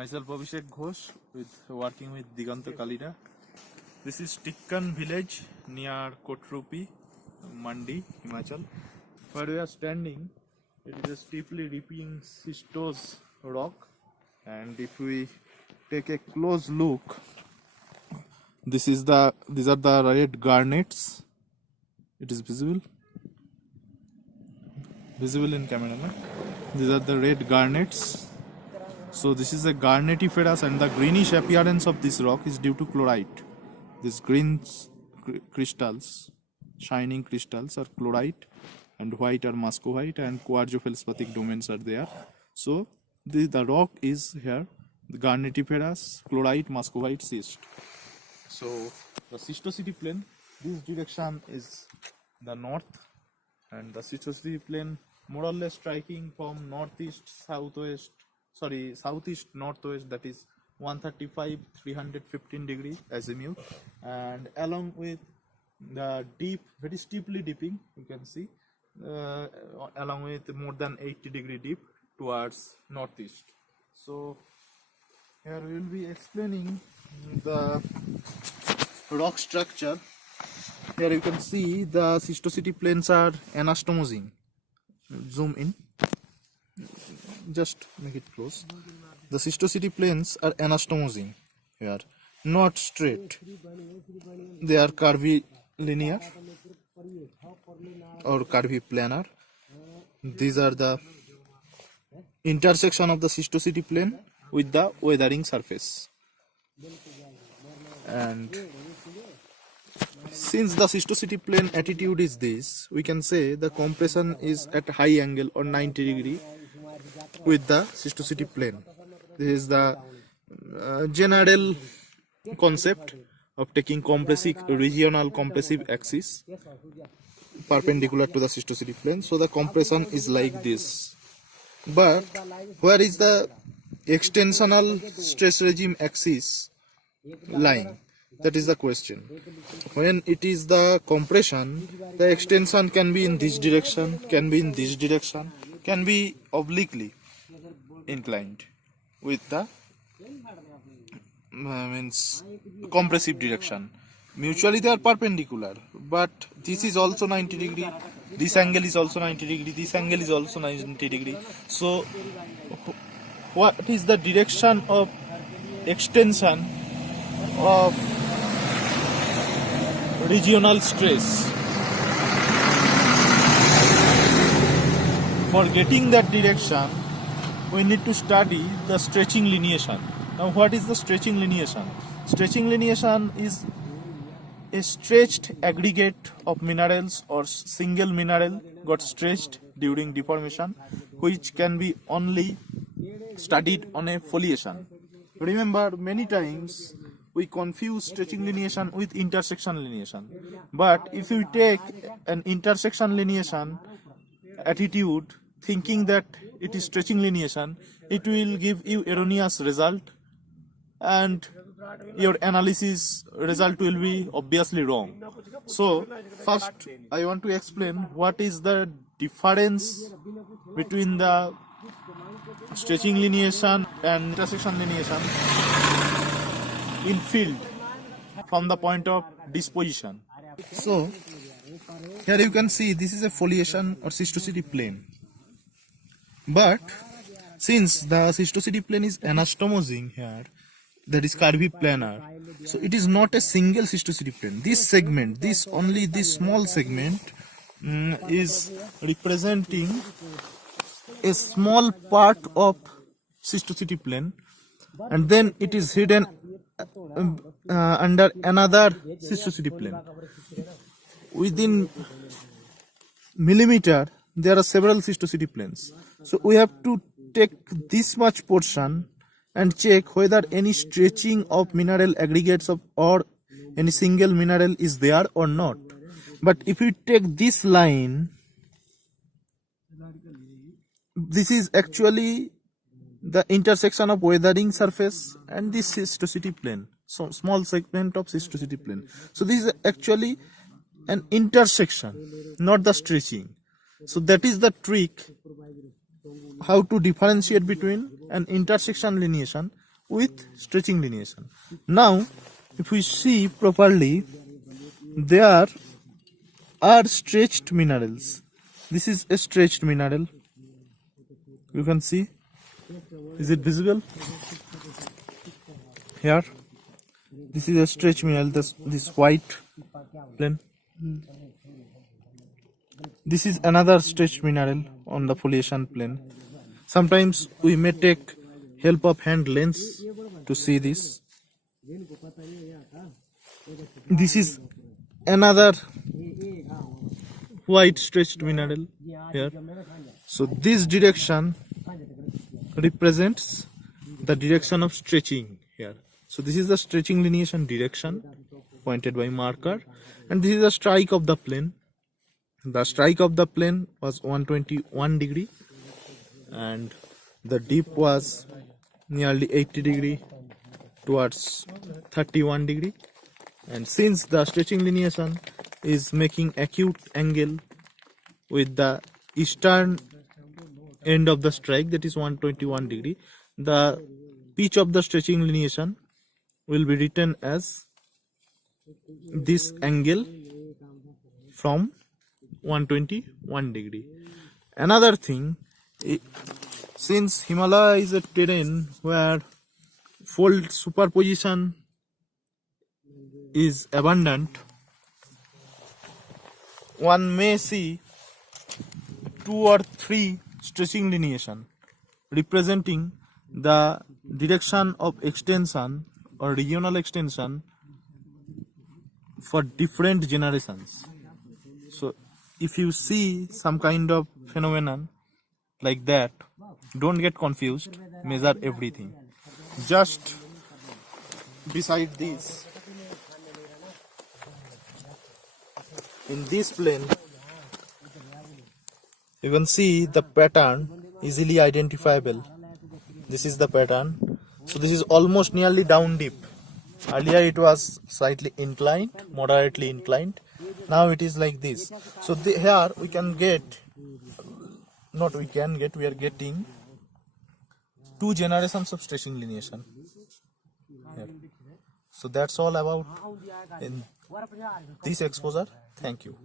Myself Abhishek Ghosh working with Diganta Kalida. This is Tikkan village near Kotrupi, Mandi, Himachal. Where we are standing, it is a steeply dipping schistose rock, and if we take a close look, these are the red garnets. It is visible in camera, no? These are the red garnets. So this is a garnetiferous, and the greenish appearance of this rock is due to chlorite. These green crystals, shining crystals, are chlorite, and white are muscovite, and quartzo-feldspathik domains are there. So the rock is here, the garnetiferous, chlorite, muscovite schist. So the schistosity plane, this direction is the north, and the schistosity plane more or less striking from southeast northwest, that is 135-315 degree azimuth, and along with the deep, very steeply dipping, you can see, along with more than 80 degree dip towards northeast. So here we will be explaining the rock structure. Here you can see the schistosity planes are anastomosing. Zoom in, just make it close. The schistosity planes are anastomosing here, not straight. They are curvilinear or curviplanar. These are the intersection of the schistosity plane with the weathering surface. And since the schistosity plane attitude is this, we can say the compression is at high angle or 90 degree with the schistosity plane. This is the general concept of taking regional compressive axis perpendicular to the schistosity plane. So the compression is like this. But where is the extensional stress regime axis lying? That is the question. When it is the compression, the extension can be in this direction, can be in this direction, can be obliquely inclined with the compressive direction. Mutually they are perpendicular, but this is also 90 degree, this angle is also 90 degree, this angle is also 90 degree. So what is the direction of extension of regional stress? For getting that direction, we need to study the stretching lineation. Now, what is the stretching lineation? Stretching lineation is a stretched aggregate of minerals or single mineral got stretched during deformation, which can be only studied on a foliation. Remember, many times we confuse stretching lineation with intersection lineation. But if you take an intersection lineation attitude, thinking that it is stretching lineation, it will give you erroneous result, and your analysis result will be obviously wrong. So first I want to explain what is the difference between the stretching lineation and intersection lineation in field from the point of disposition. So here you can see this is a foliation or schistosity plane. But since the schistosity plane is anastomosing here, that is curviplanar, so it is not a single schistosity plane. This segment, this small segment is representing a small part of schistosity plane, and then it is hidden under another schistosity plane. Within millimeter, there are several schistosity planes. So we have to take this much portion and check whether any stretching of mineral aggregates or any single mineral is there or not. But if we take this line, this is actually the intersection of weathering surface and this schistosity plane. So small segment of schistosity plane. So this is actually an intersection, not the stretching. So that is the trick, how to differentiate between an intersection lineation with stretching lineation. Now, if we see properly, there are stretched minerals. This is a stretched mineral. You can see. Is it visible? Here. This is a stretched mineral. This white plane. This is another stretched mineral on the foliation plane. Sometimes we may take help of hand lens to see this. This is another white stretched mineral here. So this direction represents the direction of stretching here. So this is the stretching lineation direction pointed by marker, and this is the strike of the plane. The strike of the plane was 121 degree and the dip was nearly 80 degree towards 31 degree, and since the stretching lineation is making acute angle with the eastern end of the strike, that is 121 degree, the pitch of the stretching lineation will be written as this angle from 121 degree. Another thing, since Himalaya is a terrain where fold superposition is abundant, one may see 2 or 3 stretching lineation representing the direction of extension or regional extension for different generations. So if you see some kind of phenomenon like that, don't get confused, measure everything. Just beside this, in this plane, you can see the pattern easily identifiable. This is the pattern. So this is almost nearly down dip. Earlier it was slightly inclined, moderately inclined. Now it is like this. So here we can get, we are getting 2 generations of stretching lineation here. So that's all about in this exposure. Thank you.